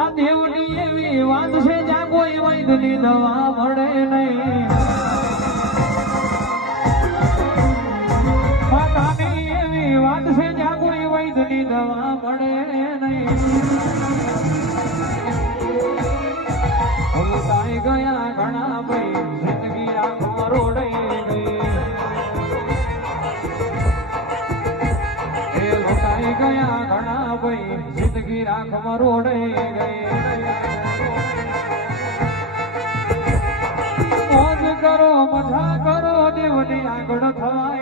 આ દેવની એવી વાત છે જ્યાં કોઈ વૈદ્યની દવા મળે નહીં. માતાની એવી વાત છે જ્યાં કોઈ વૈદ્યની દવા મળે નહીં. લૂંટાઈ ગયા ઘણા ભાઈ જિંદગી આંખમાં રોડાઈ ગઈ. એ લૂંટાઈ ગયા ઘણા ભાઈ જિંદગી આંખમાં રોડાઈ ગઈ. મોજ કરો મજા કરો દેવની આગળ થવાય